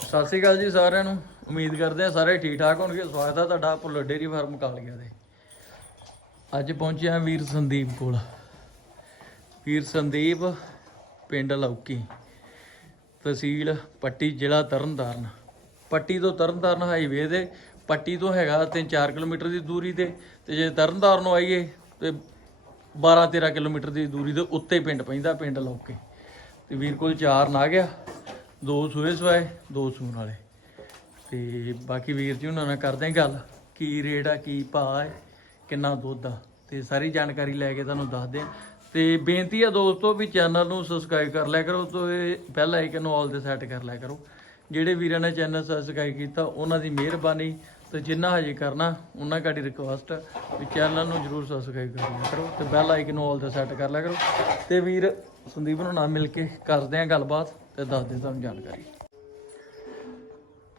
ਸਤਿ ਸ਼੍ਰੀ ਅਕਾਲ ਜੀ ਸਾਰਿਆਂ ਨੂੰ। ਉਮੀਦ ਕਰਦੇ ਆ ਸਾਰੇ ਠੀਕ ਠਾਕ ਹੋਣਗੇ। ਸਵਾਗਤ ਆ ਤੁਹਾਡਾ ਭੁੱਲਰ ਡੇਰੀ ਫਾਰਮ ਕਾਲੀਆ ਦੇ ਅੱਜ ਪਹੁੰਚਿਆ ਵੀਰ ਸੰਦੀਪ ਕੋਲ। ਵੀਰ ਸੰਦੀਪ, ਪਿੰਡ ਲੌਕੀ, ਤਹਿਸੀਲ ਪੱਟੀ, ਜ਼ਿਲ੍ਹਾ ਤਰਨਤਾਰਨ। ਪੱਟੀ ਤੋਂ ਤਰਨਤਾਰਨ ਹਾਈਵੇ ਦੇ ਪੱਟੀ ਤੋਂ ਹੈਗਾ 3-4 ਕਿਲੋਮੀਟਰ ਦੀ ਦੂਰੀ ਤੇ। ਤੇ ਜੇ ਤਰਨਤਾਰਨ ਆਈਏ, ਤੇ 12-13 ਕਿਲੋਮੀਟਰ ਦੀ ਦੂਰੀ ਦੇ ਉੱਤੇ ਪਿੰਡ ਪੈਂਦਾ, ਪਿੰਡ ਲੌਕੇ। ਤੇ ਵੀਰ ਕੋਲ ਚਾਰ ਨਾ ਗਿਆ ਦੋ ਸੂਏ ਸਵਾਏ, ਦੋ ਸੂਣ ਵਾਲੇ। ਤੇ ਬਾਕੀ ਵੀਰ ਜੀ ਉਹਨਾਂ ਨਾਲ ਕਰਦੇ ਹਾਂ ਗੱਲ, ਕੀ ਰੇਟ ਆ, ਕੀ ਭਾਅ ਹੈ ਕਿੰਨਾ ਦੁੱਧ ਆ, ਤੇ ਸਾਰੀ ਜਾਣਕਾਰੀ ਲੈ ਕੇ ਤੁਹਾਨੂੰ ਦੱਸਦੇ ਆ ਤੇ ਬੇਨਤੀ ਆ ਦੋਸਤੋ ਵੀ ਚੈਨਲ ਨੂੰ ਸਬਸਕ੍ਰਾਈਬ ਕਰ ਲਿਆ ਕਰੋ, ਤੇ ਬੈਲ ਆਈਕਨ ਨੂੰ ਆਲ ਤੇ ਸੈੱਟ ਕਰ ਲਿਆ ਕਰੋ। ਜਿਹੜੇ ਵੀਰਾਂ ਨੇ ਚੈਨਲ ਸਬਸਕ੍ਰਾਈਬ ਕੀਤਾ, ਉਹਨਾਂ ਦੀ ਮਿਹਰਬਾਨੀ, ਤੇ ਜਿੰਨਾ ਹਜੇ ਕਰਨਾ, ਉਹਨਾਂ ਕਾਡੀ ਰਿਕੁਐਸਟ ਵੀ ਚੈਨਲ ਨੂੰ ਜਰੂਰ ਸਬਸਕ੍ਰਾਈਬ ਕਰ ਲਿਆ ਕਰੋ, ਤੇ ਬੈਲ ਆਈਕਨ ਨੂੰ ਆਲ ਤੇ ਸੈੱਟ ਕਰ ਲਿਆ ਕਰੋ। ਤੇ ਵੀਰ ਸੰਦੀਪ ਨੂੰ ਨਾਲ ਮਿਲ ਕੇ ਕਰਦੇ ਆ ਗੱਲਬਾਤ। ਤੇ ਦੱਸਦੇ ਤੁਹਾਨੂੰ ਜਾਣਕਾਰੀ।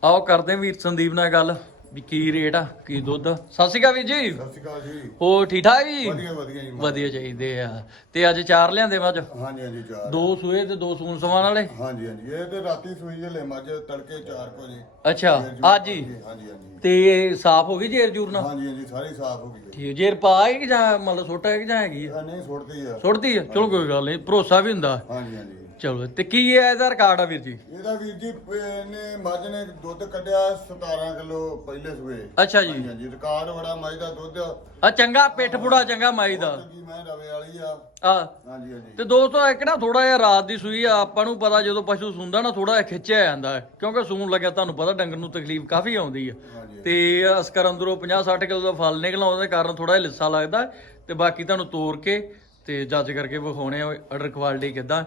ਆਓ ਕਰਦੇ ਵੀਰ ਸੰਦੀਪ ਨਾਲ ਗੱਲ ਵੀ ਕੀ ਰੇਟ ਆ ਕੀ ਦੁੱਧ। ਸਤਿ ਸ਼੍ਰੀ ਅਕਾਲ ਵੀਰ ਜੀ। ਸਤਿ ਸ਼੍ਰੀ ਅਕਾਲ ਜੀ। ਹੋ ਠੀਕ ਠਾਕ ਜੀ? ਵਧੀਆ ਵਧੀਆ ਜੀ ਵਧੀਆ ਚਾਹੀਦੇ ਆ। ਤੇ ਅੱਜ ਚਾਰ ਲਿਆਂਦੇ ਮੱਝ? ਹਾਂਜੀ ਹਾਂਜੀ ਚਾਰ। ਦੋ ਸੂਏ ਤੇ ਦੋ ਸੂਣ ਸਵਾਨ ਵਾਲੇ? ਹਾਂਜੀ ਹਾਂਜੀ ਇਹ ਤੇ ਰਾਤੀ ਸੂਈ ਜਲੇ ਮੱਝ ਤੜਕੇ 4 ਵਜੇ। ਅੱਛਾ ਅੱਜ ਹੀ? ਹਾਂਜੀ ਹਾਂਜੀ ਤੇ ਸਾਫ਼ ਹੋ ਗਈ ਜੇਰ ਜੂਰ ਨਾਲ? ਹਾਂਜੀ ਹਾਂਜੀ ਸਾਰੀ ਸਾਫ਼ ਹੋ ਗਈ। ਠੀਕ ਜੇਰ ਪਾ ਹੈ ਕਿ ਜਾਂ ਮਤਲਬ ਛੋਟਾ ਹੈ ਕਿ ਜਾਂ ਹੈਗੀ ਨਹੀਂ ਸੁੱਟਦੀ ਆ। ਸੁੱਟਦੀ ਆ? ਚਲੋ ਕੋਈ ਗੱਲ ਨਹੀਂ ਭਰੋਸਾ ਵੀ ਹੁੰਦਾ। ਹਾਂਜੀ ਹਾਂਜੀ। ਚਲੋ ਤੇ ਕੀ ਹੈ ਇਹਦਾ ਰਿਕਾਰਡ ਆ ਵੀਰ ਜੀ? ਇਹਦਾ ਵੀਰ ਜੀ ਇਹਨੇ ਮੱਝ ਨੇ ਦੁੱਧ ਕੱਢਿਆ 17 ਕਿਲੋ ਪਹਿਲੇ ਸੂਏ। ਅੱਛਾ ਜੀ। ਹਾਂਜੀ ਰਿਕਾਰਡ ਬੜਾ ਮੱਝ ਦਾ ਦੁੱਧ। ਆ ਚੰਗਾ ਪਿੱਠ ਪੁੜਾ ਚੰਗਾ ਮਾਈ ਦਾ। ਚੰਗੀ ਮੈਂ ਰਵੇ ਵਾਲੀ ਆ। ਆ। ਹਾਂਜੀ ਹਾਂਜੀ। ਤੇ ਦੋਸਤੋ ਇੱਕ ਨਾ ਥੋੜਾ ਜਿਹਾ ਰਾਤ ਦੀ ਸੂਈ ਆ ਆਪਾਂ ਨੂੰ ਪਤਾ ਜਦੋਂ ਪਸ਼ੂ ਸੁੰਦਾ ਨਾ ਥੋੜਾ ਜਿਹਾ ਖਿੱਚਿਆ ਜਾਂਦਾ ਹੈ। ਕਿਉਂਕਿ ਸੂਣ ਲੱਗਿਆ ਤੁਹਾਨੂੰ ਪਤਾ ਡੰਗਰ ਨੂੰ ਤਕਲੀਫ ਕਾਫੀ ਆਉਂਦੀ ਹਾਂਜੀ ਤੇ ਅਸਕਰ ਅੰਦਰੋਂ 50 60 ਕਿਲੋ ਦਾ ਫਲ ਨਿਕਲ ਆਉਂਦਾ ਕਾਰਨ ਥੋੜਾ ਜਿਹਾ ਲਿੱਸਾ ਲੱਗਦਾ ਤੇ ਬਾਕੀ ਤੁਹਾਨੂੰ ਤੋੜ ਕੇ ਤੇ ਜੱਜ ਕਰਕੇ ਵਿਖਾਉਣੇ ਆ ਆਰਡਰ ਕੁਆਲਿਟੀ ਕਿਦਾਂ।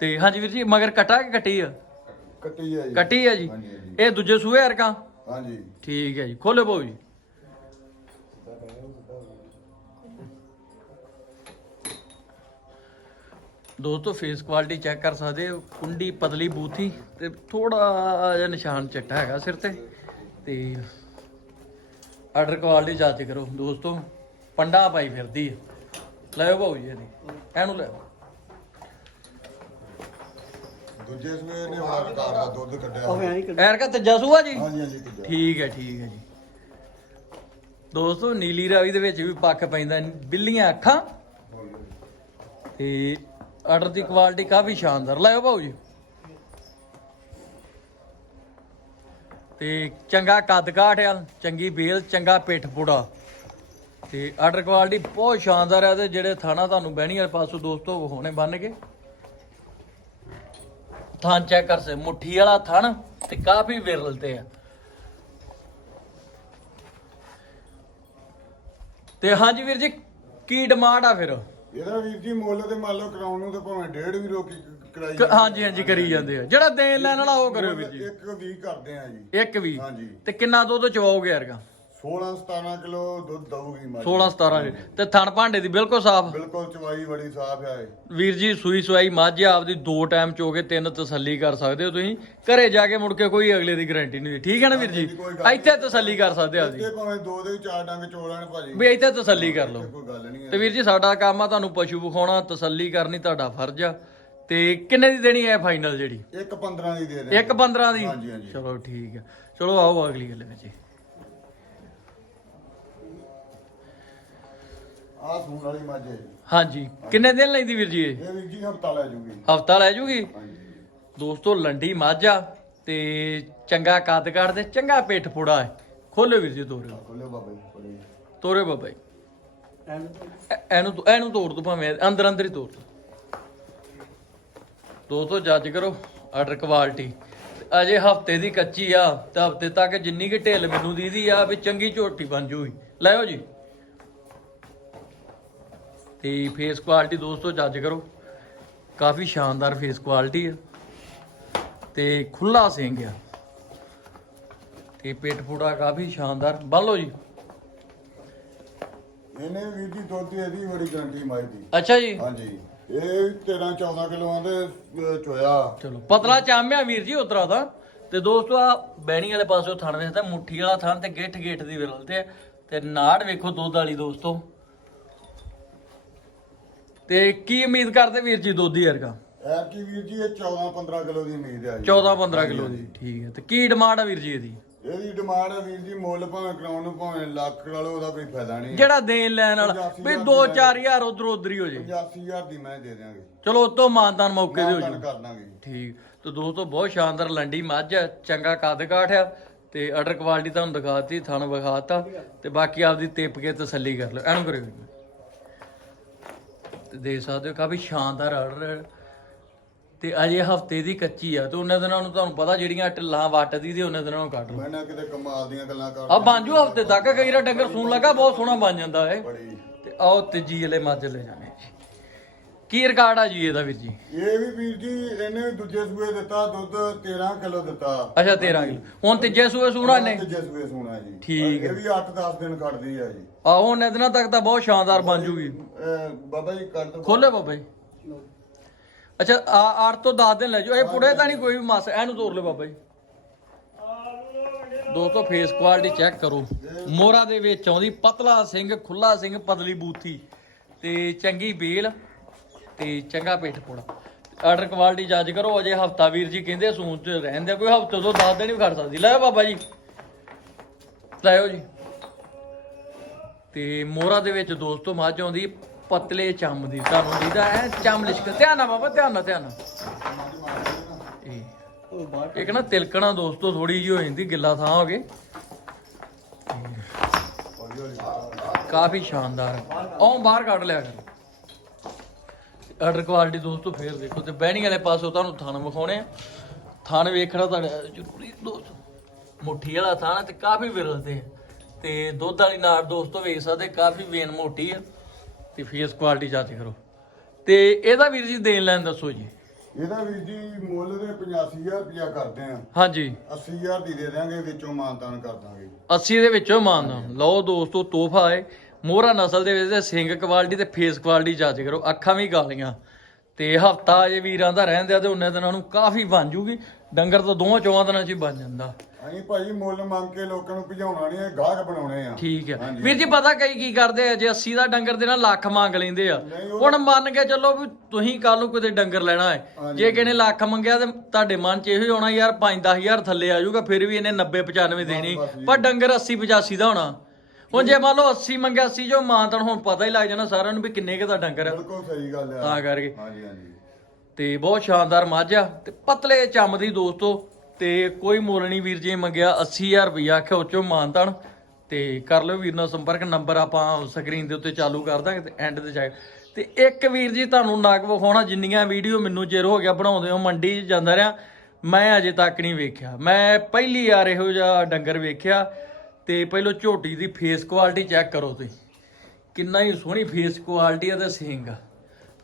ਤੇ ਹਾਂਜੀ ਵੀਰ ਜੀ ਮਗਰ ਕਟਾ ਕਿ ਕੱਟੀ ਆ? ਕੱਟੀ ਆ ਜੀ। ਕੱਟੀ ਆ ਜੀ? ਹਾਂਜੀ ਹਾਂਜੀ। ਇਹ ਦੂਜੇ ਸੂਏ ਹਰਕਾ? ਹਾਂਜੀ। ਠੀਕ ਹੈ ਜੀ ਖੋਲੇ ਪਾਓ ਜੀ। ਦੋਸਤੋ ਫੇਸ ਕੁਆਲਿਟੀ ਚੈੱਕ ਕਰ ਸਕਦੇ ਹੋ ਕੁੰਡੀ ਪਤਲੀ ਬੂਥੀ ਤੇ ਥੋੜਾ ਜਿਹਾ ਨਿਸ਼ਾਨ ਚਿੱਟਾ ਹੈਗਾ ਸਿਰ ਤੇ। ਤੇ ਆਰਡਰ ਕੁਆਲਿਟੀ ਜਾਂਚ ਕਰੋ ਦੋਸਤੋ ਪੰਡਾ ਪਾਈ ਫਿਰਦੀ ਹੈ ਲੈ ਭਾਉ ਜੀ ਇਹਦੀ ਇਹਨੂੰ ਲੈ ਦੂਜੇ ਸੂਏ ਨੇ ਬੜਾ ਰਿਕਾਰਡ ਦਾ ਦੁੱਧ ਕੱਢਿਆ ਐਰ ਕਾ ਤੀਜਾ ਸੂਆ ਜੀ? ਹਾਂਜੀ ਹਾਂਜੀ ਤੀਜਾ। ਠੀਕ ਹੈ ਠੀਕ ਹੈ ਜੀ। ਦੋਸਤੋ ਨੀਲੀ ਰਾਵੀ ਦੇ ਵਿੱਚ ਵੀ ਪੱਖ ਪੈਂਦਾ। ਬਿੱਲੀਆਂ ਅੱਖਾਂ। ਤੇ ਆਰਡਰ ਦੀ ਕੁਆਲਿਟੀ ਕਾਫੀ ਸ਼ਾਨਦਾਰ। ਲਾਇਓ ਭਾਊ ਜੀ। ਤੇ ਚੰਗਾ ਕੱਦ ਕਾਠ ਆ ਚੰਗੀ ਬੇਲ ਚੰਗਾ ਪਿੱਠ ਪੁੜਾ। ਤੇ ਆਰਡਰ ਕੁਆਲਿਟੀ ਬਹੁਤ ਸ਼ਾਨਦਾਰ ਆ ਤੇ ਜਿਹੜੇ ਥਾਣਾ ਤੁਹਾਨੂੰ ਬਹਿਣੀ ਵਾਲੇ ਪਾਸੋਂ ਦੋਸਤੋ ਵਿਖਾਉਣੇ ਬੰਨ ਕੇ ਥਣ ਚੈੱਕ ਕਰ ਸੇ ਮੁੱਠੀ ਵਾਲਾ ਥਣ ਤੇ ਕਾਫੀ ਵਿਰਲ ਤੇ ਆ। ਤੇ ਹਾਂਜੀ ਵੀਰ ਜੀ ਕੀ ਡਿਮਾਂਡ ਆ ਫਿਰ? ਇਹਦਾ ਵੀਰ ਜੀ ਮੁੱਲ ਤੇ ਮੰਨ ਲਓ ਕਰਾਉਣ ਨੂੰ ਤਾਂ ਭਾਵੇਂ ਡੇਢ ਵੀ ਰੋਕੀ ਕਰਾਈ ਕ- ਹਾਂਜੀ ਹਾਂਜੀ ਕਰੀ ਜਾਂਦੇ ਆ। ਜਿਹੜਾ ਦੇਣ ਲੈਣ ਵਾਲਾ ਉਹ ਕਰਿਓ ਵੀਰ ਜੀ। ਇੱਕ ਵੀ ਕਰਦੇ ਆ ਜੀ। ਇੱਕ ਵੀ ਹਾਂਜੀ। ਤੇ ਕਿੰਨਾ ਦੁੱਧ ਚਵਾਓਗੇ ਯਾਰਗਾ 16 17 ਕਿਲੋ ਦੁੱਧ ਦਊਗੀ ਮੱਝ 16 17 ਦੇ ਤੇ ਥਣ ਭਾਂਡੇ ਦੀ ਬਿਲਕੁਲ ਸਾਫ਼। ਬਿਲਕੁਲ ਚਵਾਈ ਬੜੀ ਸਾਫ਼ ਆ ਇਹ। ਵੀਰ ਜੀ ਸੂਈ ਸਵਾਈ ਮੱਝ ਆ, ਆਪਦੀ ਦੋ ਟਾਈਮ ਚੋ ਕੇ ਤਿੰਨ ਤਸੱਲੀ ਕਰ ਸਕਦੇ ਹੋ ਤੁਸੀਂ। ਘਰੇ ਜਾ ਕੇ ਮੁੜ ਕੇ ਕੋਈ ਅਗਲੇ ਦੀ ਗਾਰੰਟੀ ਨਹੀਂ ਠੀਕ ਹੈ ਨਾ ਵੀਰ ਜੀ? ਇੱਥੇ ਤਸੱਲੀ ਕਰ ਸਕਦੇ ਆ ਤੇ ਭਾਵੇਂ ਦੋ ਦੇ ਚਾਰ ਡੰਗ ਚੋ ਲੈਣ ਭਾਜੀ। ਵੀ ਇੱਥੇ ਤਸੱਲੀ ਕਰ ਲਓ। ਕੋਈ ਗੱਲ ਨਹੀਂ ਤੇ ਵੀਰ ਜੀ ਸਾਡਾ ਕੰਮ ਆ ਤੁਹਾਨੂੰ ਪਸ਼ੂ ਵਿਖਾਉਣਾ ਤਸੱਲੀ ਕਰਨੀ ਤੁਹਾਡਾ ਫਰਜ਼ ਆ। ਤੇ ਕਿੰਨੇ ਦੀ ਦੇਣੀ ਹੈ ਫਾਈਨਲ ਜਿਹੜੀ? ਇੱਕ 15 ਦੀ ਦੇ ਦੇ ਇੱਕ 15 ਦੀ? ਹਾਂਜੀ, ਹਾਂਜੀ। ਚਲੋ ਠੀਕ ਹੈ ਚਲੋ ਆਓ ਅਗਲੀ ਗੱਲ ਵਿੱਚ। ਆਹ ਸੂਣ ਵਾਲੀ ਮੱਝ ਹੈ ਜੀ। ਹਾਂਜੀ। ਕਿੰਨੇ ਦਿਨ ਲੈਂਦੀ ਵੀਰ ਜੀ ਇਹ? ਇਹ ਵੀਰ ਜੀ ਹਫਤਾ ਲੈ ਜੂਗੀ। ਹਫਤਾ ਲੈ ਜੂਗੀ? ਹਾਂਜੀ। ਦੋਸਤੋ ਲੰਡੀ ਮੱਝ ਆ ਤੇ ਚੰਗਾ ਕੱਦ ਕਾਠ ਤੇ ਚੰਗਾ ਪਿੱਠ ਫੁੜਾ ਹੈ। ਖੋਲੋ ਵੀਰ ਜੀ ਤੋਰੇ ਖੋਲਿਓ ਬਾਬਾ ਜੀ। ਤੋਰੇ ਬਾਬਾ ਜੀ। ਐ- ਇਹਨੂੰ ਇਹਨੂੰ ਤੋੜ ਦੋ ਭਾਵੇਂ ਅੰਦਰ ਅੰਦਰ ਹੀ ਤੋੜ ਦੋ ਦੋਸਤੋ ਜੱਜ ਕਰੋ ਆਰਡਰ ਕੁਆਲਿਟੀ ਅਜੇ ਹਫ਼ਤੇ ਦੀ ਕੱਚੀ ਆ ਤੇ ਹਫ਼ਤੇ ਤੱਕ ਜਿੰਨੀ ਕਿ ਢਿੱਲ ਮੈਨੂੰ ਦੀਦੀ ਆ ਵੀ ਚੰਗੀ ਝੋਟੀ ਬਣ ਜੂਗੀ। ਲੈਓ ਜੀ। ਤੇ ਫੇਸ ਕੁਆਲਿਟੀ ਦੋਸਤੋ ਜੱਜ ਕਰੋ। ਕਾਫੀ ਸ਼ਾਨਦਾਰ ਫੇਸ ਕੁਆਲਿਟੀ ਆ। ਤੇ ਖੁੱਲਾ ਸਿੰਘ ਆ। ਤੇ ਪੇਟ ਫੂੜਾ ਕਾਫੀ ਸ਼ਾਨਦਾਰ। ਬੰਨ ਜੀ। ਇਹਨੇ ਵੀਰ ਜੀ ਦੁੱਧ ਦੀ ਇਹਦੀ ਬੜੀ ਗਰੰਟੀ ਮੱਝ ਦੀ। ਅੱਛਾ ਜੀ। ਹਾਂਜੀ। ਇਹ 13 14 ਕਿਲੋਆਂ ਦੇ ਚੋਇਆ। ਚਲੋ ਪਤਲਾ ਚਾਮਿਆ ਵੀਰ ਜੀ ਉਤਰਾ ਦਾ। ਤੇ ਦੋਸਤੋ ਆ ਬੈਣੀ ਵਾਲੇ ਪਾਸੋਂ ਥਣ ਵੇਖਦਾ ਮੁੱਠੀ ਵਾਲਾ ਥਣ ਤੇ ਗਿੱਠ ਗਿੱਠ ਦੀ ਵਿਰਲ ਤੇ ਤੇ ਨਾੜ ਵੇਖੋ ਦੁੱਧ ਵਾਲੀ ਦੋਸਤੋ। ਤੇ ਕੀ ਉਮੀਦ ਕਰਦੇ ਵੀਰ ਜੀ ਦੋਧੀ ਵਰਗਾ? ਐਰ ਕੀ ਵੀਰ ਜੀ ਇਹ 14 15 ਕਿਲੋ ਦੀ ਉਮੀਦ ਹੈ ਜੀ। 14 15 ਕਿਲੋ ਦੀ ਠੀਕ ਹੈ। ਤੇ ਕੀ ਡਿਮਾਂਡ ਆ ਵੀਰ ਜੀ ਇਹਦੀ? ਇਹਦੀ ਡਿਮਾਂਡ ਹੈ ਵੀਰ ਜੀ ਮੁੱਲ ਭਾਵੇਂ ਕਰਾਉਣ ਨੂੰ ਭਾਵੇਂ ਲੱਖ ਵਾਲੋ ਉਹਦਾ ਕੋਈ ਫਾਇਦਾ ਨਹੀਂ। ਜਿਹੜਾ ਦੇਣ ਲੈਣ ਵਾਲਾ ਵੀ 2-4000 ਉਧਰ ਉਧਰ ਹੀ ਹੋ ਜੇ। 85000 ਦੀ ਮੈਂ ਦੇ ਦਿਆਂਗੇ। ਚਲੋ ਉਤੋਂ ਮਾਨਦਾਨ ਮੌਕੇ ਦੇ ਹੋ ਜੂ। ਕਰ ਦਾਂਗੇ। ਠੀਕ। ਤੇ ਦੋਸਤੋ ਬਹੁਤ ਸ਼ਾਨਦਾਰ ਲੰਡੀ ਮੱਝ ਆ ਚੰਗਾ ਕੱਦ ਕਾਠ ਆ ਤੇ ਆਰਡਰ ਕੁਆਲਿਟੀ ਤੁਹਾਨੂੰ ਦਿਖਾਤੀ ਥਣ ਵਿਖਾਤਾ ਤੇ ਬਾਕੀ ਆਪਦੀ ਟਿਪ ਕੇ ਤਸੱਲੀ ਕਰ ਲਓ। ਐਨੂੰ। ਤੇ ਦੇਖ ਸਕਦੇ ਹੋ ਕਾਫੀ ਸ਼ਾਨਦਾਰ ਆਰਡਰ ਤੇ ਅਜੇ ਹਫ਼ਤੇ ਦੀ ਕੱਚੀ ਆ ਤੇ ਉਹਨਾਂ ਦਿਨਾਂ ਨੂੰ ਤੁਹਾਨੂੰ ਪਤਾ ਜਿਹੜੀਆਂ ਢਿੱਲਾਂ ਵੱਟਦੀ ਤੇ ਉਹਨਾਂ ਦਿਨਾਂ ਨੂੰ ਕੱਢ ਲਓ। ਮੈਂ ਨਾ ਕਿਤੇ ਕਮਾਲ ਦੀਆਂ ਗੱਲਾਂ ਕਰ ਆ ਬਣ ਜੂ ਹਫ਼ਤੇ ਤੱਕ ਕਈ ਵਾਰ ਡੰਗਰ ਸੂਣ ਲੱਗਾ ਬਹੁਤ ਸੋਹਣਾ ਬਣ ਜਾਂਦਾ ਏ। ਬੜੀ। ਤੇ ਆਓ ਤੀਜੀ ਵਾਲੇ ਮੱਝ ਲੈ ਜਾਣੇ ਕੀ ਰਿਕਾਰਡ ਆ ਜੀ ਇਹਦਾ ਵੀਰ ਜੀ? ਇਹ ਵੀ ਵੀਰ ਜੀ ਇਹਨੇ ਵੀ ਦੂਜੇ ਸੂਏ ਦਿੱਤਾ ਦੁੱਧ 13 ਕਿਲੋ ਦਿੱਤਾ। ਅੱਛਾ 13 ਕਿਲੋ। ਹੁਣ ਤੀਜੇ ਸੂਏ ਸੂਣਾ ਨੇ ਦੂਜੇ ਸੂਏ ਸੋਣਾ ਜੀ। ਠੀਕ ਇਹ ਵੀ 8-10 ਦਿਨ ਕੱਢਦੀ ਆ ਜੀ। ਆਹੋ ਉਹਨੇ ਦਿਨਾਂ ਤੱਕ ਤਾਂ ਬਹੁਤ ਸ਼ਾਨਦਾਰ ਬਣ ਜੂਗੀ। ਬਾਬਾ ਜੀ ਕਰ ਦੋ। ਖੋਲੇ ਬਾਬਾ ਜੀ। ਅੱਛਾ ਆ 8 ਤੋਂ 10 ਦਿਨ ਲੈ ਜਾਓ। ਇਹ ਪੁੜੇ ਤਾਂ ਨਹੀਂ ਕੋਈ ਵੀ ਮਸ ਇਹਨੂੰ ਤੋੜ ਲੈ ਬਾਬਾ ਜੀ। ਦੋਸਤੋ ਫੇਸ ਕੁਆਲਿਟੀ ਚੈੱਕ ਕਰੋ। ਮੋਰਾ ਦੇ ਵਿੱਚ ਆਉਂਦੀ ਪਤਲਾ ਸਿੰਘ ਖੁੱਲਾ ਸਿੰਘ ਪਤਲੀ ਬੂਥੀ। ਤੇ ਚੰਗੀ ਬੇਲ। ਤੇ ਚੰਗਾ ਪੇਟ ਪੋੜਾ। ਆਰਡਰ ਕੁਆਲਿਟੀ ਜੱਜ ਕਰੋ, ਅਜੇ ਹਫਤਾ ਵੀਰ ਜੀ ਕਹਿੰਦੇ ਸੂਨ ਚ ਰਹਿੰਦੇ ਕੋਈ ਹਫ਼ਤੇ ਤੋਂ 10 ਦਿਨ ਵੀ ਖੜ ਸਕਦੀ। ਲੈ ਬਾਬਾ ਜੀ। ਲਾਇਓ ਜੀ। ਤੇ ਮੋਰਾ ਦੇ ਵਿੱਚ ਦੋਸਤੋ ਮੱਝ ਆਉਂਦੀ ਪਤਲੇ ਚੰਮ ਦੀ, ਤੁਹਾਨੂੰ ਦੀਦਾ ਐ ਚੰਮ ਲਿਸ਼ਕ। ਧਿਆਨ ਨਾਲ ਬਾਬਾ, ਧਿਆਨ ਨਾਲ ਧਿਆਨ ਨਾਲ। ਇੱਕ ਨਾ ਤਿਲਕਣਾ ਦੋਸਤੋ ਥੋੜੀ ਜਿਹੀ ਹੋ ਜਾਂਦੀ, ਗਿੱਲਾ ਥਾਂ ਹੋ ਕੇ। ਕਾਫੀ ਸ਼ਾਨਦਾਰ। ਆਉਂ ਬਾਹਰ ਕੱਢ ਲਿਆ ਕਰ। ਆਰਡਰ ਕੁਆਲਿਟੀ ਦੋਸਤੋ ਫੇਰ ਦੇਖੋ ਤੇ ਬਹਿਣੀ ਵਾਲੇ ਪਾਸੋਂ ਤੁਹਾਨੂੰ ਥਣ ਵਿਖਾਉਣੇ ਆ। ਥਣ ਵੇਖਣਾ ਤੁਹਾਡਾ ਜ਼ਰੂਰੀ ਦੋਸਤ। ਮੁੱਠੀ ਵਾਲਾ ਥਣ ਤੇ ਕਾਫੀ ਵਿਰਲ ਤੇ। ਤੇ ਦੁੱਧ ਵਾਲੀ ਨਾੜ ਦੋਸਤੋ ਵੇਖ ਸਕਦੇ ਕਾਫੀ ਵੇਨ ਮੋਟੀ ਆ। ਤੇ ਫੇਸ ਕੁਆਲਿਟੀ ਜਾਂਚ ਕਰੋ। ਤੇ ਇਹਦਾ ਵੀਰ ਜੀ ਦੇਣ ਲੈਣ ਦੱਸੋ ਜੀ। ਇਹਦਾ ਵੀਰ ਜੀ ਮੁੱਲ ਦੇ 85000 ਰੁਪਇਆ ਕਰਦੇ ਆ। ਹਾਂਜੀ। 80000 ਦੀ ਦੇ ਦਿਆਂਗੇ ਵਿੱਚੋਂ ਮਾਨਤਾਨ ਕਰ ਦਾਂਗੇ। 80 ਦੇ ਵਿੱਚੋਂ ਮਾਨਦਾ ਲਓ ਦੋਸਤੋ ਤੋਹਫਾ ਹੈ। ਮੋਹਰਾ ਨਸਲ ਦੇ ਵਿੱਚ ਤੇ ਸਿੰਗ ਕੁਆਲਿਟੀ ਤੇ ਫੇਸ ਕੁਆਲਿਟੀ ਜਾਂਚ ਕਰੋ ਅੱਖਾਂ ਵੀ ਗਾਲੀਆਂ ਤੇ ਹਫਤਾ ਅਜੇ ਵੀਰਾਂ ਦਾ ਰਹਿੰਦੇ ਆ ਤੇ ਉਹਨੇ ਦਿਨਾਂ ਨੂੰ ਕਾਫੀ ਬਣ ਜੂਗੀ। ਡੰਗਰ ਤਾਂ ਦੋਵਾਂ ਚੋਵਾਂ ਦਿਨਾਂ ਚ ਹੀ ਬਣ ਜਾਂਦਾ। ਅਸੀਂ ਭਾਈ ਮੁੱਲ ਮੰਗ ਕੇ ਲੋਕਾਂ ਨੂੰ ਭਜਾਉਣਾ ਨਹੀਂ ਗਾਹਕ ਬਣਾਉਣੇ ਆ। ਠੀਕ ਹੈ। ਵੀਰ ਜੀ ਪਤਾ ਕਈ ਕੀ ਕਰਦੇ ਆ? ਜੇ 80 ਦਾ ਡੰਗਰ ਦੇ ਨਾਲ ਲੱਖ ਮੰਗ ਲੈਂਦੇ ਆ। ਹੁਣ ਮੰਨ ਕੇ ਚੱਲੋ ਵੀ ਤੁਸੀਂ ਕੱਲ ਨੂੰ ਕਿਤੇ ਡੰਗਰ ਲੈਣਾ ਹੈ। ਜੇ ਕਿਸੇ ਨੇ ਲੱਖ ਮੰਗਿਆ ਤੇ ਤੁਹਾਡੇ ਮਨ 'ਚ ਇਹੋ ਹੀ ਹੋਣਾ ਯਾਰ 5-10000 ਥੱਲੇ ਆ ਜਾਊਗਾ ਫਿਰ ਵੀ ਇਹਨੇ 90-95 ਦੇਣੀ। ਬਸ ਜੀ। ਪਰ ਡੰਗਰ 80-85 ਦਾ ਹੋਣਾ। ਹੁਣ ਜੇ ਮੰਨ ਲਓ 80 ਮੰਗਿਆ 80 ਜੋ ਮਾਨਤਨ ਹੁਣ ਪਤਾ ਹੀ ਲੱਗ ਜਾਣਾ ਸਾਰਿਆਂ ਨੂੰ ਵੀ ਕਿੰਨੇ ਕੁ ਦਾ ਡੰਗਰ ਆ। ਬਿਲਕੁਲ ਸਹੀ ਗੱਲ ਆ। ਤਾਂ ਕਰਕੇ। ਹਾਂਜੀ ਹਾਂਜੀ। ਤੇ ਬਹੁਤ ਸ਼ਾਨਦਾਰ ਮੱਝ ਆ। ਤੇ ਪਤਲੇ ਚੰਮ ਦੀ ਦੋਸਤੋ ਤੇ ਕੋਈ ਮੁੱਲ ਨਹੀਂ ਵੀਰ ਜੀ ਮੰਗਿਆ 80000 ਰੁਪਇਆ ਆਖਿਆ ਉੱਚੋਂ ਮਾਨਤਨ ਤੇ। ਕਰ ਲਿਓ ਵੀਰ ਨਾਲ ਸੰਪਰਕ ਨੰਬਰ ਆਪਾਂ ਸਕਰੀਨ ਦੇ ਉੱਤੇ ਚਾਲੂ ਕਰ ਦਾਂਗੇ ਤੇ ਐਂਡ ਤੇ ਜਾ ਤੇ ਇੱਕ ਵੀਰ ਜੀ ਤੁਹਾਨੂੰ ਨਗ ਵਿਖਾਉਣਾ ਜਿੰਨੀਆਂ ਵੀਡੀਓ ਮੈਨੂੰ ਚਿਰ ਹੋ ਗਿਆ ਬਣਾਉਂਦੇ ਹੋ ਮੰਡੀ 'ਚ ਜਾਂਦਾ ਰਿਹਾ ਮੈਂ ਅਜੇ ਤੱਕ ਨਹੀਂ ਵੇਖਿਆ। ਮੈਂ ਪਹਿਲੀ ਵਾਰ ਇਹੋ ਜਿਹਾ ਡੰਗਰ ਵੇਖਿਆ। ਤੇ ਪਹਿਲਾਂ ਝੋਟੀ ਦੀ ਫੇਸ ਕੁਆਲਿਟੀ ਚੈੱਕ ਕਰੋ ਤੁਸੀਂ। ਕਿੰਨਾ ਹੀ ਸੋਹਣੀ ਫੇਸ ਕੁਆਲਿਟੀ ਆ ਤੇ ਸਿੰਗ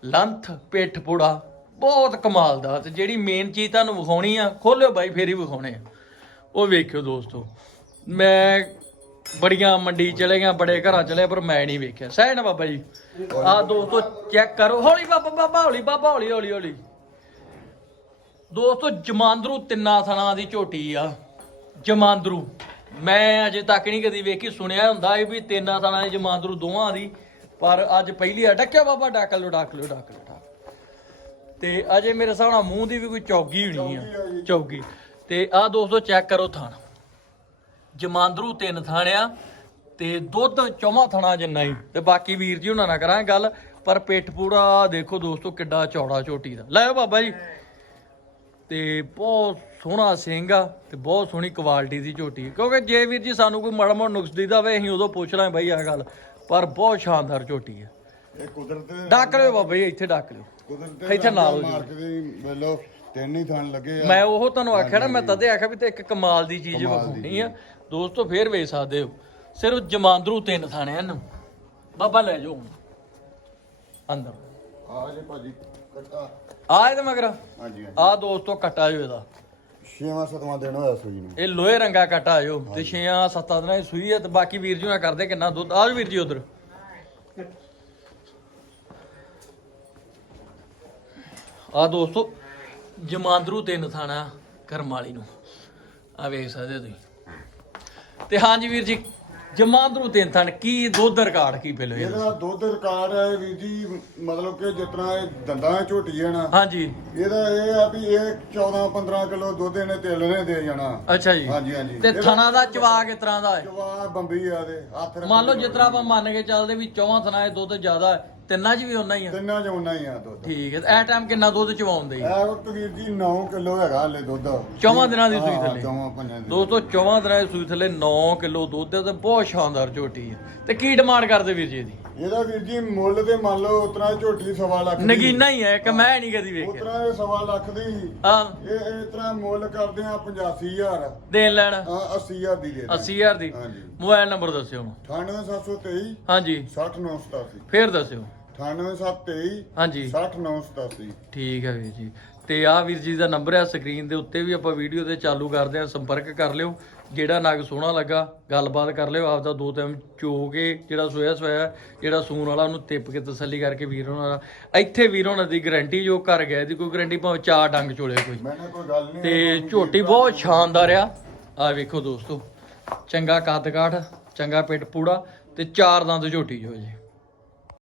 ਲੰਥ, ਪਿੱਠ ਪੁੜਾ, ਬਹੁਤ ਕਮਾਲ ਦਾ। ਤੇ ਜਿਹੜੀ ਮੇਨ ਚੀਜ਼ ਤੁਹਾਨੂੰ ਵਿਖਾਉਣੀ ਆ, ਖੋਲਿਓ ਬਾਈ, ਫੇਰ ਹੀ ਵਿਖਾਉਣੇ ਆ। ਉਹ ਵੇਖਿਓ ਦੋਸਤੋ। ਮੈਂ ਬੜੀਆਂ ਮੰਡੀ ਚਲੇ ਗਿਆ, ਬੜੇ ਘਰਾਂ ਚਲੇ ਪਰ ਮੈਂ ਨਹੀਂ ਵੇਖਿਆ। ਸਹਿਣ ਬਾਬਾ ਜੀ। ਆ ਦੋਸਤੋ ਚੈੱਕ ਕਰੋ। ਹੌਲੀ ਬਾਬਾ ਬਾਬਾ, ਹੌਲੀ ਬਾਬਾ, ਹੌਲੀ ਹੌਲੀ ਹੌਲੀ। ਦੋਸਤੋ, ਜਮਾਂਦਰੂ ਤਿੰਨਾਂ ਥਣਾ ਦੀ ਝੋਟੀ ਆ। ਜਮਾਂਦਰੂ। ਮੈਂ ਅਜੇ ਤੱਕ ਨਹੀਂ ਕਦੀ ਵੇਖੀ ਸੁਣਿਆ ਹੁੰਦਾ ਇਹ ਵੀ ਤਿੰਨਾਂ ਥਣਾ ਦੀ ਜਮਾਂਦਰੂ ਦੋਵਾਂ ਦੀ ਪਰ ਅੱਜ ਪਹਿਲੀ ਆ ਡੱਕਿਆ ਬਾਬਾ ਡੱਕ ਲਓ ਡੱਕ ਲਓ ਡੱਕ ਡੱਕ। ਤੇ ਅਜੇ ਮੇਰੇ ਹਿਸਾਬ ਨਾਲ ਮੂੰਹ ਦੀ ਵੀ ਕੋਈ ਚੌਗੀ ਹੋਣੀ ਆ। ਚੌਗੀ ਤੇ ਆਹ ਦੋਸਤੋ ਚੈੱਕ ਕਰੋ ਥਣ। ਜਮਾਂਦਰੂ ਤਿੰਨ ਥਾਣਿਆ ਤੇ ਦੁੱਧ ਚੌਵਾਂ ਥਣਾ ਜਿੰਨਾ ਹੀ ਤੇ ਬਾਕੀ ਵੀਰ ਜੀ ਉਹਨਾਂ ਨਾਲ ਕਰਾਂਗੇ ਗੱਲ ਪਰ ਪਿੱਠ ਪੂੜਾ ਦੇਖੋ ਦੋਸਤੋ ਕਿੱਡਾ ਚੌੜਾ ਝੋਟੀ ਦਾ। ਲੈ ਬਾਬਾ ਜੀ। ਤੇ ਬਹੁਤ ਸੋਹਣਾ ਸਿੰਘ ਆ ਤੇ ਬਹੁਤ ਸੋਹਣੀ ਕੁਆਲਿਟੀ ਦੀ ਝੋਟੀ। ਕਿਉਂਕਿ ਜੇ ਵੀਰ ਜੀ ਸਾਨੂੰ ਕੋਈ ਮਾੜਾ ਨੁਕਸ ਦੀਦਾ ਵੇ ਅਸੀਂ ਉਦੋਂ ਪੁੱਛ ਲਾਂ ਬਈ ਆਹ ਗੱਲ। ਪਰ ਬਹੁਤ ਸ਼ਾਨਦਾਰ ਝੋਟੀ ਆ। ਇਹ ਕੁਦਰਤ ਡੱਕ ਲਿਓ ਬਾਬਾ ਜੀ ਇੱਥੇ ਡੱਕ ਲਿਓ। ਕੁਦਰਤ ਇੱਥੇ ਨਾਲ ਹੋ। ਮਾਰਕ ਦੀ ਵੇਲੋ ਤਿੰਨ ਹੀ ਥਣ ਲੱਗੇ ਆ। ਮੈਂ ਉਹ ਤੁਹਾਨੂੰ ਆਖਿਆ ਨਾ ਮੈਂ ਤਦੇ ਆਖਿਆ ਵੀ ਤੇ ਇੱਕ ਕਮਾਲ ਦੀ ਚੀਜ਼ ਵਿਖਾਉਣੀ ਆ। ਦੋਸਤੋ ਫੇਰ ਵੇਚ ਸਕਦੇ ਹੋ। ਸਿਰਫ ਜਮਾਂਦਰੂ ਤਿੰਨ ਥਾਣੇ ਹਨ ਬਾਬਾ ਲੈ ਜਾਓ। ਅੰਦਰ। ਆ ਜੇ ਭਾਜੀ ਕੱਟਾ। ਆ ਇਹਦੇ ਮਗਰ। ਹਾਂਜੀ। ਆ ਦੋਸਤੋ ਕਟਾ ਜੋ ਇਹਦਾ। ਛੇਵਾਂ ਸਤਵਾਂ ਦਿਨ ਹੋਇਆ ਸੂਈ ਨੂੰ। ਇਹ ਲੋਹੇ ਰੰਗਾ ਕਟਾ ਜੋ ਤੇ 6 7 ਦਿਨਾਂ ਦੀ ਸੂਈ ਹੈ ਤੇ ਬਾਕੀ ਵੀਰ ਜੀ ਨਾਲ ਕਰਦੇ ਕਿੰਨਾ ਦੁੱਧ। ਆਜੋ ਵੀਰ ਜੀ ਉਧਰ। ਆ ਦੋਸਤੋ, ਜਮਾਂਦਰੂ ਤਿੰਨ ਥਾਣਾ ਕਰਮਾਲੀ ਨੂੰ। ਆ ਵੇਖ ਸਕਦੇ ਤੁਸੀਂ। ਤੇ ਹਾਂਜੀ ਵੀਰ ਜੀ ਜਮਾਂਦਰੂ ਤਿੰਨ ਥਣ ਕੀ ਦੁੱਧ ਰਿਕਾਰਡ ਕੀ ਪਹਿਲੋ ਇਹਦਾ? ਇਹਦਾ ਦੁੱਧ ਰਿਕਾਰਡ ਹੈ ਵੀਰ ਜੀ ਮਤਲਬ ਕਿ ਤਰ੍ਹਾਂ ਇਹ ਦੰਦਾਂ ਝੋਟੀ ਹੈ ਨਾ ਹਾਂਜੀ। ਇਹਦਾ ਇਹ ਆ ਵੀ ਇਹ 14 15 ਕਿਲੋ ਦੁੱਧ ਇਹਨੇ ਤੇਲ ਨੇ ਦੇ ਜਾਣਾ। ਅੱਛਾ ਜੀ। ਹਾਂਜੀ ਹਾਂਜੀ। ਤੇ ਥਣਾ ਦਾ ਚਵਾ ਕਿਸ ਤਰ੍ਹਾਂ ਦਾ ਹੈ? ਜਵਾ ਬੰਬੀ ਆ ਦੇ ਹੱਥ ਮੰਨ ਲਓ ਜਿਸ ਤਰ੍ਹਾਂ ਆਪਾਂ ਮੰਨ ਕੇ ਚੱਲਦੇ ਵੀ ਚੌਵਾਂ ਥਣਾ 'ਚ ਦੁੱਧ ਜ਼ਿਆਦਾ ਹੈ ਤਿੰਨਾਂ 'ਚ ਵੀ ਉਨਾ ਹੀ ਆ? ਤਿੰਨਾਂ ਚ ਉਨਾ ਹੀ ਆ ਦੁੱਧ। ਠੀਕ ਹੈ ਇਹ ਟਾਈਮ ਕਿੰਨਾ ਦੁੱਧ ਚਵਾਉਂਦੇ ਜੀ? ਇਹ ਵਕਤ ਵੀਰ ਜੀ 9 ਕਿਲੋ ਹੈਗਾ ਹਲੇ ਦੁੱਧ। ਚੌਵਾਂ ਦਿਨਾਂ ਦੀ ਸੂਈ ਥੱਲੇ। ਚੌਵਾਂ ਪੰਜਾਂ ਦੀ। ਦੋਸਤੋ ਚੌਵਾਂ ਦਿਨਾਂ ਦੀ ਸੂਈ ਥੱਲੇ 9 ਕਿਲੋ ਦੁੱਧ ਹੈ ਤੇ ਬਹੁਤ ਸ਼ਾਨਦਾਰ ਝੋਟੀ ਹੈ। ਤੇ ਕੀ ਡਿਮਾਂਡ ਕਰਦੇ ਵੀਰ ਜੀ ਇਹਦੀ? ਇਹਦਾ ਵੀਰ ਜੀ ਮੁੱਲ ਤੇ ਮੰਨ ਲਓ ਉਤਰਾ ਝੋਟੀ ਸਵਾ ਲੱਖ ਦੀ। ਨਗੀਨਾ ਹੀ ਹੈ ਕਿ ਮੈਂ ਨਹੀਂ ਕਦੀ ਵੇਖਿਆ। ਉਤਰਾ ਇਹ ਸਵਾ ਲੱਖ ਦੀ। ਸੀ। ਹਾਂ। ਇਹ ਇਸ ਤਰ੍ਹਾਂ ਮੁੱਲ ਕਰਦੇ ਆ 85000 ਦੇਣ ਲੈਣ? ਹਾਂ 80000 ਦੀ ਦੇ 80000 ਦੀ? ਹਾਂਜੀ। ਮੋਬਾਈਲ ਨੰਬਰ ਦੱਸਿਓ 98723 ਹਾਂਜੀ। 60987 ਫੇਰ ਦੱਸਿਓ। 98723 ਹਾਂਜੀ। 60987 ਠੀਕ ਹੈ ਵੀਰ ਜੀ। ਤੇ ਆ ਵੀਰ ਜੀ ਦਾ ਨੰਬਰ ਹੈ ਸਕਰੀਨ ਦੇ ਉੱਤੇ ਵੀ ਆਪਾਂ ਵੀਡੀਓ ਤੇ ਚਾਲੂ ਕਰਦੇ ਆ ਸੰਪਰਕ ਕਰ ਲਿਓ। ਜਿਹੜਾ ਨਗ ਸੋਹਣਾ ਲੱਗਾ ਗੱਲਬਾਤ ਕਰ ਲਿਓ ਆਪਦਾ ਦੋ ਟਾਈਮ ਚੋ ਕੇ ਜਿਹੜਾ ਸੋਇਆ ਸੋਇਆ ਜਿਹੜਾ ਸੂਣ ਵਾਲਾ ਉਹਨੂੰ ਤਿੱਪ ਕੇ ਤਸੱਲੀ ਕਰਕੇ ਵੀਰ ਉਹਨਾਂ ਦਾ। ਇੱਥੇ ਵੀਰ ਉਹਨਾਂ ਦੀ ਗਾਰੰਟੀ ਜੋ ਕਰ ਗਿਆ ਦੀ ਕੋਈ ਗਾਰੰਟੀ ਭਾਵੇਂ ਚਾਰ ਡੰਗ ਚੋਲੇ ਕੋਈ। ਮੈਨੇ ਕੋਈ ਗੱਲ ਨਹੀਂ ਤੇ ਝੋਟੀ ਬਹੁਤ ਸ਼ਾਨਦਾਰ ਆ। ਆ ਵੇਖੋ ਦੋਸਤੋ ਚੰਗਾ ਕੱਦ ਕਾਠ ਚੰਗਾ ਪਿੱਟ ਪੂੜਾ ਤੇ ਚਾਰ ਦੰਦ ਝੋਟੀ ਜੋ ਜੀ।